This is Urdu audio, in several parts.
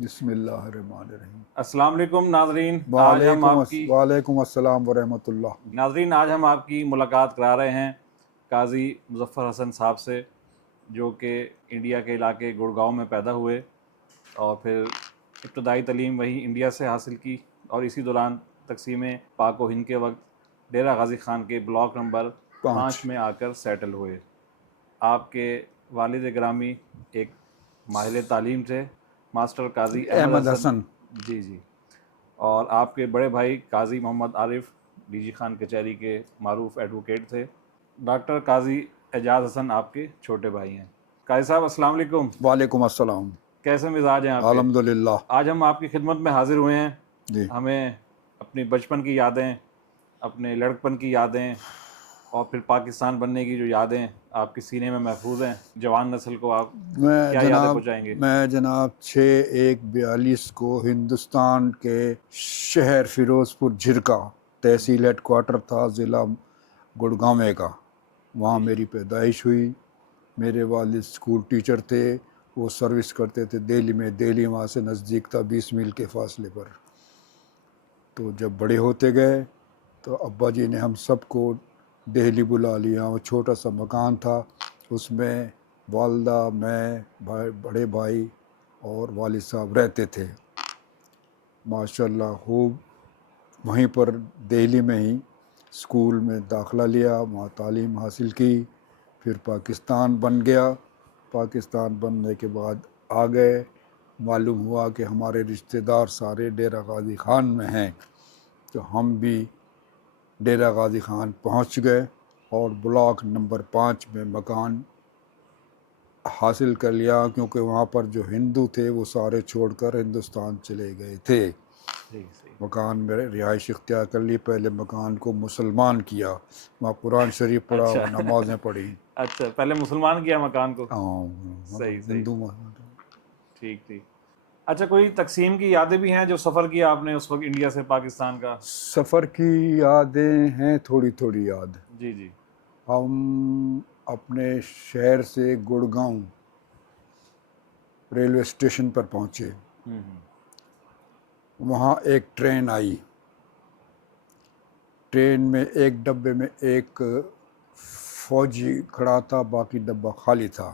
بسم اللہ الرحمن الرحیم۔ السلام علیکم ناظرین، وعلیکم السلام ورحمۃ اللہ۔ ناظرین آج ہم آپ کی ملاقات کرا رہے ہیں قاضی مظفر حسن صاحب سے، جو کہ انڈیا کے علاقے گڑگاؤں میں پیدا ہوئے اور پھر ابتدائی تعلیم وہی انڈیا سے حاصل کی، اور اسی دوران تقسیم پاک و ہند کے وقت ڈیرہ غازی خان کے بلاک نمبر 5 میں آ کر سیٹل ہوئے۔ آپ کے والد گرامی ایک ماہر تعلیم تھے، ماسٹر قاضی احمد حسن جی، اور آپ کے بڑے بھائی قاضی محمد عارف ڈی جی خان کچہری کے معروف ایڈوکیٹ تھے۔ ڈاکٹر قاضی اعجاز حسن آپ کے چھوٹے بھائی ہیں۔ قاضی صاحب السلام علیکم۔ وعلیکم السلام۔ کیسے مزاج ہیں آپ کے؟ الحمدللہ۔ آج ہم آپ کی خدمت میں حاضر ہوئے ہیں جی، ہمیں اپنی بچپن کی یادیں، اپنے لڑکپن کی یادیں اور پھر پاکستان بننے کی جو یادیں آپ کے سینے میں محفوظ ہیں، جوان نسل کو آپ کیا یادیں پہنچائیں گے؟ میں جناب 6/1/42 کو ہندوستان کے شہر فیروز پور جھرکا، تحصیل ہیڈ کوارٹر تھا ضلع گڑگاؤں کا، وہاں میری پیدائش ہوئی۔ میرے والد اسکول ٹیچر تھے، وہ سروس کرتے تھے دہلی میں۔ دہلی وہاں سے نزدیک تھا، 20 میل کے فاصلے پر۔ تو جب بڑے ہوتے گئے تو ابا جی نے ہم سب کو دہلی بلا لیا۔ وہ چھوٹا سا مکان تھا، اس میں والدہ، میں، بڑے بھائی اور والد صاحب رہتے تھے۔ ماشاءاللہ خوب وہیں پر دہلی میں ہی اسکول میں داخلہ لیا، وہاں تعلیم حاصل کی۔ پھر پاکستان بن گیا۔ پاکستان بننے کے بعد آ گئے، معلوم ہوا کہ ہمارے رشتہ دار سارے ڈیرہ غازی خان میں ہیں، تو ہم بھی ڈیرہ غازی خان پہنچ گئے اور بلاک نمبر 5 میں مکان حاصل کر لیا، کیونکہ وہاں پر جو ہندو تھے وہ سارے چھوڑ کر ہندوستان چلے گئے تھے۔ مکان میں رہائش اختیار کر لی۔ پہلے مکان کو مسلمان کیا، وہاں قرآن شریف پڑھا، وہاں نمازیں پڑھی۔ اچھا، پہلے مسلمان کیا مکان کو؟ صحیح، ہندو۔ ٹھیک۔ اچھا، کوئی تقسیم کی یادیں بھی ہیں جو سفر کیا آپ نے اس وقت انڈیا سے پاکستان کا؟ سفر کی یادیں ہیں، تھوڑی تھوڑی یاد۔ جی۔ ہم اپنے شہر سے گڑگاؤں ریلوے اسٹیشن پر پہنچے۔ وہاں ایک ٹرین آئی۔ ٹرین میں ایک ڈبے میں ایک فوجی کھڑا تھا، باقی ڈبہ خالی تھا۔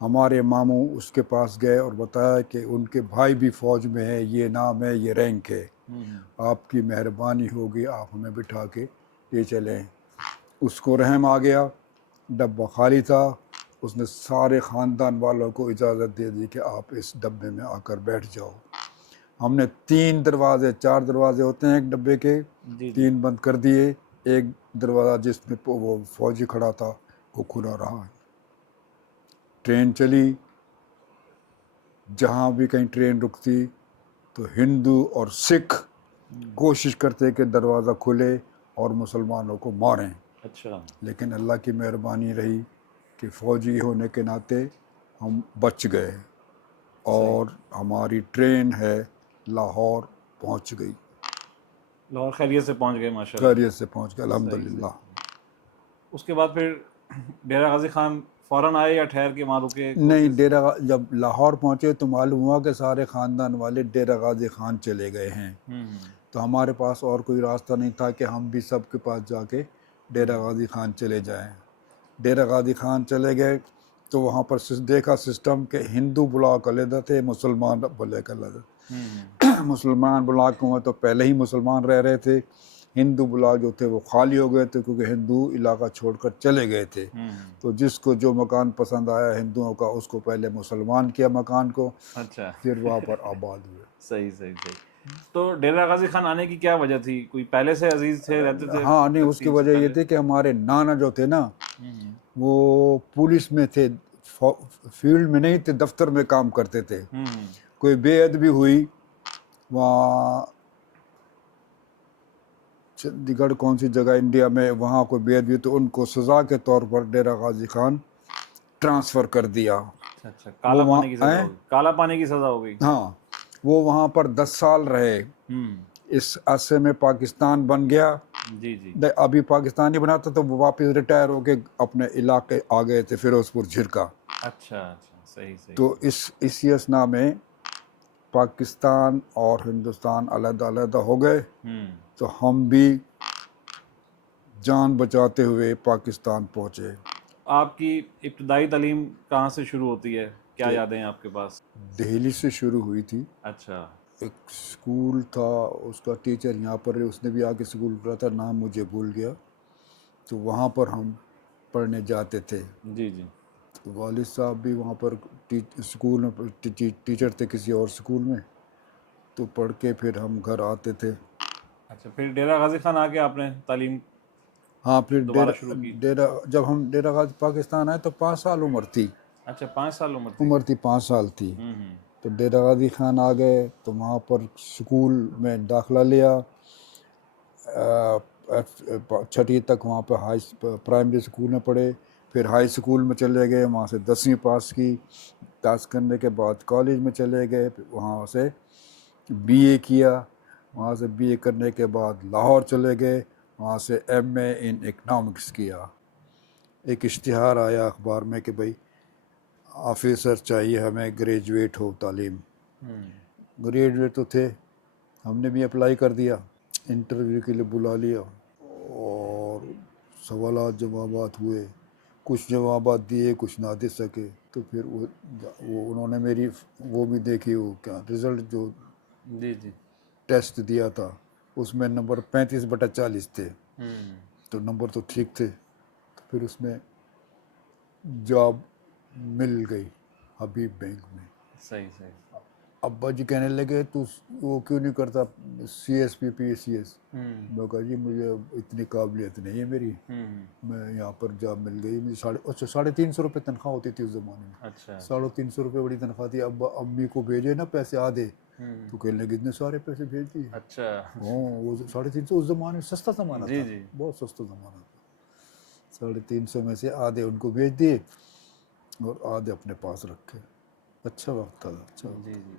ہمارے ماموں اس کے پاس گئے اور بتایا کہ ان کے بھائی بھی فوج میں ہے، یہ نام ہے، یہ رینک ہے، آپ کی مہربانی ہوگی، آپ ہمیں بٹھا کے لے چلیں۔ اس کو رحم آ گیا، ڈبہ خالی تھا، اس نے سارے خاندان والوں کو اجازت دے دی کہ آپ اس ڈبے میں آ کر بیٹھ جاؤ۔ ہم نے 4 دروازے ہوتے ہیں ایک ڈبے کے، 3 بند کر دیے۔ ایک دروازہ جس میں وہ فوجی کھڑا تھا وہ کھلا رہا۔ ٹرین چلی، جہاں بھی کہیں ٹرین رکتی تو ہندو اور سکھ کوشش کرتے کہ دروازہ کھلے اور مسلمانوں کو ماریں۔ اچھا، لیکن اللہ کی مہربانی رہی کہ فوجی ہونے کے ناطے ہم بچ گئے، اور ہماری ٹرین ہے لاہور پہنچ گئی۔ لاہور خیریت سے پہنچ گئے؟ ماشاءاللہ، خیریت سے پہنچ گئے، الحمدللہ۔ اس کے بعد پھر ڈیرہ غازی خان فوراً آئے یا ٹھہر کے وہاں رکے؟ نہیں، جب لاہور پہنچے تو معلوم ہوا کہ سارے خاندان والے ڈیرہ غازی خان چلے گئے ہیں۔ تو ہمارے پاس اور کوئی راستہ نہیں تھا کہ ہم بھی سب کے پاس جا کے ڈیرہ غازی خان چلے جائیں۔ ڈیرہ غازی خان چلے گئے تو وہاں پر دیکھا سسٹم کہ ہندو بلاک علیحدہ تھے، مسلمان بلاک علیحدہ۔ مسلمان بلاک میں تو پہلے ہی مسلمان رہ رہے تھے، ہندو بلاک جو تھے وہ خالی ہو گئے تھے، کیونکہ ہندو علاقہ چھوڑ کر چلے گئے تھے۔ تو جس کو جو مکان پسند آیا ہندوؤں کا، اس کو پہلے مسلمان کیا مکان کو، اچھا، پھر وہاں پر آباد ہوئے۔ صحیح۔ تو ڈیرہ غازی خان آنے کی کیا وجہ تھی؟ کوئی پہلے سے عزیز تھے، رہتے تھے؟ ہاں، نہیں، اس کی وجہ یہ تھی کہ ہمارے نانا جو تھے نا، وہ پولیس میں تھے، فیلڈ میں نہیں تھے، دفتر میں کام کرتے تھے۔ کوئی بے ادبی ہوئی وہاں، چندی گڑھ کون سی جگہ انڈیا میں، وہاں کوئی بے ادبی، تو ان کو سزا کے طور پر ڈیرہ غازی خان ٹرانسفر کر دیا۔ اچھا، کالا پانی کی سزا ہو گئی؟ ہاں، وہ وہاں پر 10 سال رہے۔ اس عرصے میں پاکستان بن گیا۔ جی۔ ابھی پاکستان نہیں بنا تھا تو وہ واپس ریٹائر ہو کے اپنے علاقے آ گئے تھے، فیروز پور جھرکا۔ اچھا، صحیح۔ تو اسی اسنا میں پاکستان اور ہندوستان علیحدہ علیحدہ ہو گئے ہوں تو ہم بھی جان بچاتے ہوئے پاکستان پہنچے. آپ کی ابتدائی تعلیم کہاں سے شروع ہوتی ہے؟ کیا یادیں ہیں آپ کے پاس؟ دہلی سے شروع ہوئی تھی. اچھا. ایک اسکول تھا, اس کا ٹیچر یہاں پر ہے, اس نے بھی آ کے اسکول پڑھا تھا, نام مجھے بھول گیا, تو وہاں پر ہم پڑھنے جاتے تھے. جی جی. والد صاحب بھی وہاں پر اسکول میں ٹیچر تھے کسی اور اسکول میں, تو پڑھ کے پھر ہم گھر آتے تھے. اچھا, پھر ڈیرہ غازی خان آ کے آپ نے تعلیم ہاں, پھر دوبارہ شروع کی؟ جب ہم ڈیرہ غازی پاکستان آئے تو 5 سال عمر تھی. اچھا, 5 سال عمر تھی. 5 سال تھی. ہوں تو ڈیرہ غازی خان آ گئے تو وہاں پر اسکول میں داخلہ لیا. 6ٹھی تک وہاں پہ پرائمری اسکول میں پڑھے, پھر ہائی اسکول میں چلے گئے, وہاں سے 10ویں پاس کی. پاس کرنے کے بعد کالج میں چلے گئے, وہاں سے بی اے کیا. وہاں سے بی اے کرنے کے بعد لاہور چلے گئے, وہاں سے ایم اے ان اکنامکس کیا. ایک اشتہار آیا اخبار میں کہ بھائی آفیسر چاہیے ہمیں, گریجویٹ ہو تعلیم. گریجویٹ تو تھے, ہم نے بھی اپلائی کر دیا, انٹرویو کے لیے بلا لیا, اور سوالات جوابات ہوئے, کچھ جوابات دیے کچھ نہ دے سکے. تو پھر وہ انہوں نے میری وہ بھی دیکھی, وہ کیا رزلٹ جو جی جی. ٹیسٹ دیا تھا اس میں نمبر 35/40 تھے, تو نمبر تو ٹھیک تھے. تو پھر اس میں جاب مل گئی حبیب بینک میں. صحیح صحیح. ابا جی کہنے لگے تو وہ کیوں نہیں کرتا CS PPCS. میں کہا جی مجھے اتنی قابلیت نہیں ہے میری, میں یہاں پر جاب مل گئی. مجھے 350 روپے تنخواہ ہوتی تھی اس زمانے میں. اچھا. 350 روپے بڑی تنخواہ تھی. ابا امی کو بھیجے نا پیسے آدھے, تو کہنے لگے اتنے سارے پیسے بھیج دیے. اچھا. وہ 350 اس زمانے میں سستا زمانہ جی تھا, جی. بہت سستا زمانہ تھا. 350 میں سے آدھے ان کو بھیج دیے اور آدھے اپنے پاس رکھے. اچھا وقت تھا, اچھا. جی جی.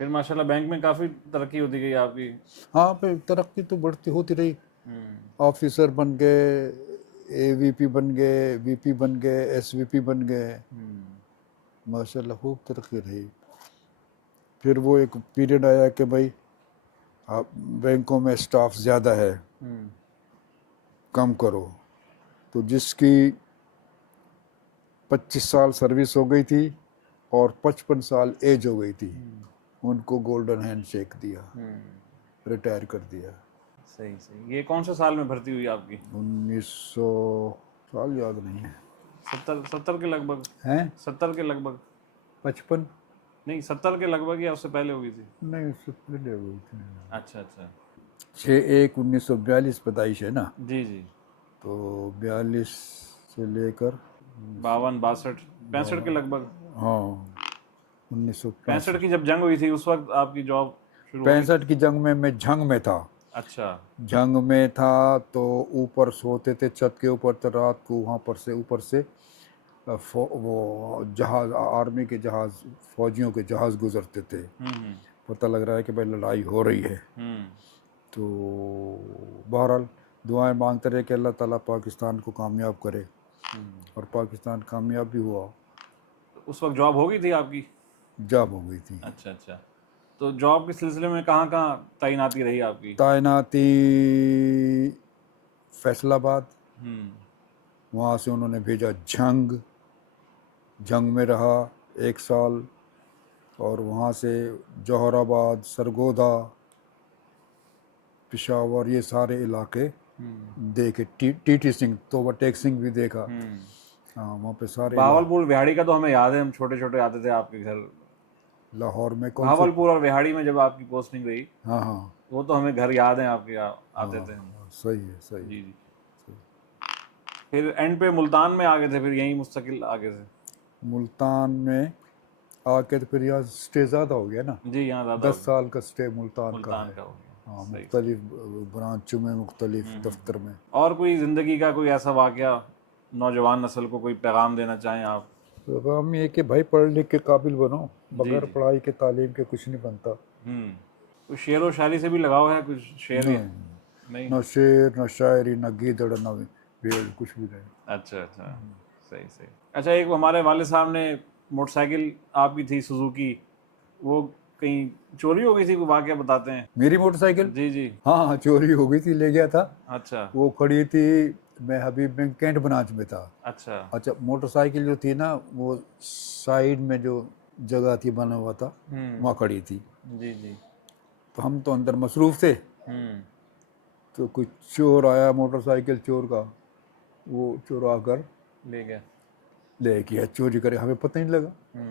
پھر ماشاءاللہ بینک میں کافی ترقی ہوتی گئی آپ کی. ہاں, پھر ترقی تو بڑھتی ہوتی رہی. آفیسر بن گئے, AVP بن گئے, VP بن گئے, SVP بن گئے. ماشاءاللہ خوب ترقی رہی. پھر وہ ایک پیریڈ آیا کہ بھائی بینکوں میں اسٹاف زیادہ ہے, کم کرو. تو جس کی 25 سال سروس ہو گئی تھی اور 55 سال ایج ہو گئی تھی, ان کو گولڈن ہینڈ شیک دیا, ریٹائر کر دیا. صحیح صحیح. یہ کون سے سال میں بھرتی ہوئی آپ کی؟ 1900 سال یاد نہیں ہے. 70 کے لگ بھگ ہیں 70 کے لگ بھگ 55 نہیں 70 کے لگ بھگ, یا اس سے پہلے ہوئی تھی؟ نہیں, اس سے پہلے ہوئی تھی. اچھا اچھا. 6/1/1942 پیدائش ہے نا, جی جی. تو 42 سے لے کر 52 62 65 کے لگ بھگ. ہاں 1965. 65 کی جب جنگ ہوئی تھی اس وقت آپ کی جاب شروع ہو گئی؟ 65 کی جنگ میں جنگ میں تھا. اچھا. جنگ میں تھا تو اوپر سوتے تھے چھت کے اوپر, تو رات کو وہاں پر سے اوپر سے وہ جہاز, آرمی کے جہاز, فوجیوں کے جہاز گزرتے تھے. پتہ لگ رہا ہے کہ بھائی لڑائی ہو رہی ہے. تو بہرحال دعائیں مانگتے رہے کہ اللہ تعالیٰ پاکستان کو کامیاب کرے, اور پاکستان کامیاب بھی ہوا. اس وقت جاب ہو گئی تھی آپ کی؟ جاب ہو گئی تھی. اچھا اچھا. تو جاب کے سلسلے میں کہاں کہاں تعیناتی رہی آپ کی؟ تعیناتی فیصل آباد, وہاں سے انہوں نے بھیجا جنگ میں رہا 1 سال, اور وہاں سے جوہر آباد, سرگودا, پشاور, یہ سارے علاقے دیکھے. ٹی سنگھ تو ٹیک سنگھ بھی دیکھا. ہاں, وہاں پہ سارے بہاولپور وہاڑی کا تو ہمیں یاد ہے, ہم چھوٹے چھوٹے آتے تھے آپ کے گھر. لاہور میں کون سے؟ بہاولپور اور وہاڑی میں جب آپ کی پوسٹنگ رہی, ہاں ہاں, وہ تو ہمیں گھر یاد ہیں آپ کے, آتے تھے ہم. صحیح ہے, صحیح. جی جی. پھر اینڈ پہ ملتان میں آ گئے تھے, پھر یہیں مستقل آ گئے تھے. ملتان میں آ کے تو پھر یہاں اسٹے زیادہ ہو گیا نا. جی, یہاں زیادہ 10 سال کا اسٹے ملتان کا ہے. ہو گیا. ہاں, مختلف برانچوں میں, مختلف دفتر میں. اور کوئی زندگی کا کوئی ایسا واقعہ نوجوان نسل کو کوئی پیغام دینا چاہیں آپ؟ پیغام یہ کہ بھائی پڑھ لکھ کے قابل بنو, بغیر جی. پڑھائی کے تعلیم کے کچھ نہیں بنتا. کچھ شعر و شاعری سے بھی لگاؤ ہے؟ کچھ شعر نہیں؟ نہ شعر, نہ شاعری, نہ گیدڑ, نہ بھیڑ, کچھ بھی نہیں. اچھا اچھا. صحیح صحیح. اچھا, ایک ہمارے والد صاحب نے موٹر سائیکل آپ کی تھی سوزوکی, وہ کہیں چوری ہو گئی تھی, کوئی واقعہ بتاتے ہیں. میری موٹر سائیکل جی جی. ہاں چوری ہو گئی تھی, لے گیا تھا. اچھا وہ کھڑی تھی, میں حبیب بینک کینٹ برانچ میں تھا. اچھا. اچھا موٹر سائیکل جو تھی نا وہ سائیڈ میں جو جگہ تھی بنا ہوا تھا وہاں کھڑی تھی. جی جی. تو ہم تو اندر مصروف تھے, تو کچھ چور آیا موٹر سائیکل چور کا, وہ چورا کر لے گیا. لے گیا, چوری کرے, ہمیں پتہ نہیں لگا.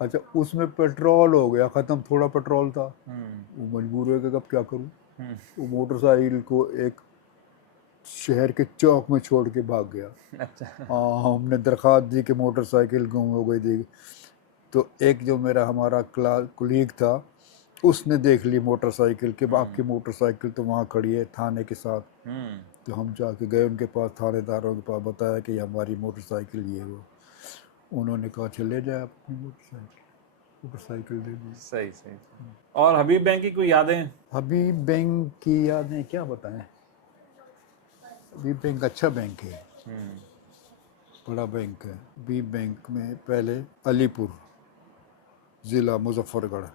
اچھا اس میں پیٹرول ہو گیا ختم, تھوڑا پیٹرول تھا. وہ مجبور ہو گیا کہ اب کیا کروں. وہ موٹر سائیکل کو ایک شہر کے چوک میں چھوڑ کے بھاگ گیا. اچھا. ہم نے درخواست دی کہ موٹر سائیکل گم ہو گئی تھی. تو ایک جو ہمارا کولیگ تھا اس نے دیکھ لی موٹر سائیکل کہ آپ کی موٹر سائیکل تو وہاں کھڑی ہے تھانے کے ساتھ. تو ہم جا کے گئے ان کے پاس, تھانے داروں کے پاس, بتایا کہ یہ ہماری موٹر سائیکل یہ وہ. انہوں نے کہا چلے جائے آپ اپنی موٹر سائیکل دے دی. صحیح صحیح. اور حبیب بینک کی کوئی یادیں؟ حبیب بینک کی یادیں کیا بتائیں. حبیب بینک اچھا بینک ہے, بڑا بینک ہے. حبیب بینک میں پہلے علی پور ضلع مظفر گڑھ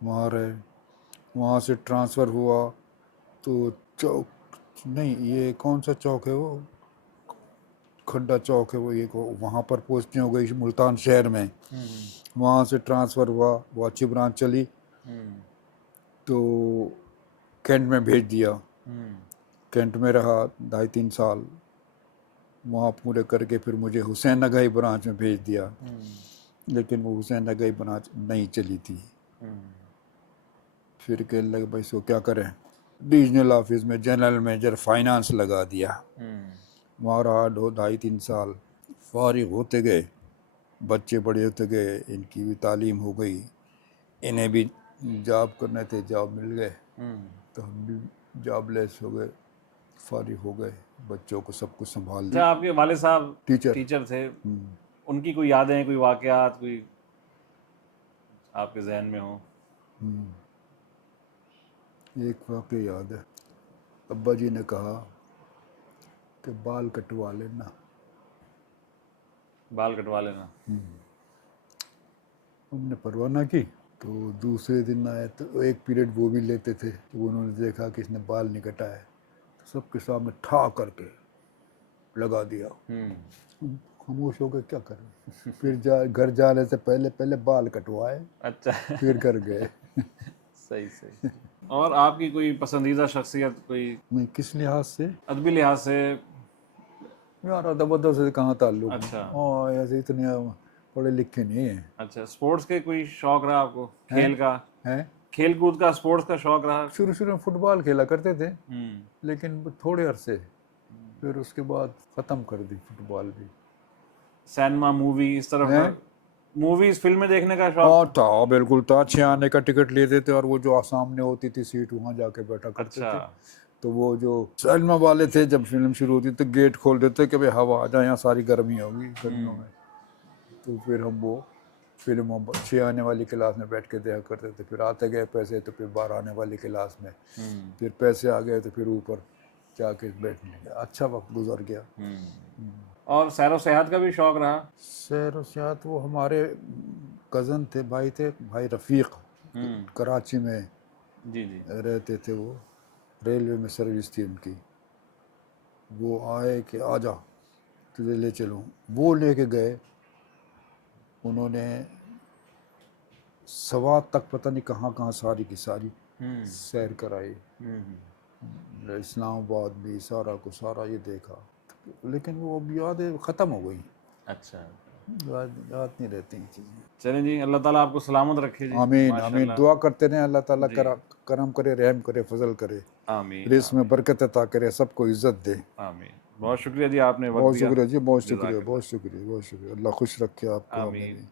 وہاں رہے, وہاں سے ٹرانسفر ہوا تو چوک نہیں, یہ کون سا چوک ہے وہ, کھڈا چوک ہے وہ, ایک وہاں پر پوسٹنگ ہو گئی ملتان شہر میں. وہاں سے ٹرانسفر ہوا, وہ اچھی برانچ چلی تو کینٹ میں بھیج دیا. کینٹ میں رہا 2.5-3 سال, وہاں پورے کر کے پھر مجھے حسین نگئی برانچ میں بھیج دیا. لیکن وہ حسین نگئی برانچ نہیں چلی تھی. پھر کہنے لگے بھائی سو کیا کریں, ریجنل آفس میں جنرل مینیجر فائنانس لگا دیا. وہاں رہا 2.5-3 سال. فارغ ہوتے گئے, بچے بڑے ہوتے گئے, ان کی بھی تعلیم ہو گئی, انہیں بھی جاب کرنے تھے, جاب مل گئے, تو ہم بھی جاب لیس ہو گئے, فارغ ہو گئے, بچوں کو سب کچھ سنبھال اچھا. لیا. آپ کے والد صاحب ٹیچر ٹیچر تھے, ان کی کوئی یادیں, کوئی واقعات کوئی آپ کے ذہن میں ہوں؟ ایک واقعہ یاد ہے, ابا جی نے کہا کہ بال کٹوا لینا. بال کٹوا لینا. ہم نے پرواہ نہ کی. تو دوسرے دن آئے تو ایک پیریڈ وہ بھی لیتے تھے, تو انہوں نے دیکھا کہ اس نے بال نہیں کٹائے, سب کے سامنے ٹھا کر کے لگا دیا. خاموش ہو گئے, کیا کریں. پھر گھر جانے سے پہلے بال کٹوائے, اچھا. پھر گھر گئے. صحیح صحیح. اور آپ کی کوئی پسندیدہ شخصیت, کوئی میں کس لحاظ سے, ادبی لحاظ سے؟ یار ادب سے کہاں تعلق. اچھا. ایسے اتنے پڑھے لکھے نہیں ہیں. اچھا. اسپورٹس کے کوئی شوق رہا آپ کو, کھیل کا, ہیں کھیل کود کا, اسپورٹس کا شوق رہا؟ شروع میں فٹ بال کھیلا کرتے تھے, لیکن تھوڑے عرصے, پھر اس کے بعد ختم کر دی فٹ بال بھی. سینما, مووی, اس طرف کا, موویز, فلمیں دیکھنے کا شوق تھا, بالکل تھا. 6 آنے کا ٹکٹ لیتے تھے, اور وہ جو سامنے ہوتی تھی سیٹ, وہاں جا کے بیٹھا کرتے تھے. تو وہ جو سینما والے تھے, جب فلم شروع ہوتی تو گیٹ کھول دیتے کہ بھائی ہوا آ جائے, یہاں ساری گرمی ہوگی گرمیوں میں. تو پھر ہم وہ فلم 6 آنے والی کلاس میں بیٹھ کے دیکھا کرتے تھے. پھر آتے گئے پیسے تو پھر 12 آنے والی کلاس میں, پھر پیسے آ گئے تو پھر اوپر جا کے بیٹھنے گیا. اچھا وقت گزر گیا. اور سیر و سیاحت کا بھی شوق رہا؟ سیر و سیاحت, وہ ہمارے کزن تھے, بھائی رفیق, کراچی میں جی جی رہتے تھے. وہ ریلوے میں سروس تھی ان کی. وہ آئے کہ آ جا تجھے لے چلوں. وہ لے کے گئے, انہوں نے سوات تک پتہ نہیں کہاں ساری کی ساری سیر کرائی. اسلام آباد بھی سارا یہ دیکھا, لیکن وہ اب یادیں ختم ہو گئی. اچھا. یاد نہیں رہتی ہیں چیزیں. چلیں جی, اللہ تعالیٰ آپ کو سلامت رکھے جی. آمین آمین. دعا کرتے رہیں, اللہ تعالیٰ کرم کرے, رحم کرے, فضل کرے, آمین. رزق میں برکت عطا کرے, سب کو عزت دے. آمین. بہت شکریہ جی, آپ نے وقت بہت دیا. شکریہ جی, بہت شکریہ. اللہ خوش رکھے آپ کو. آمین.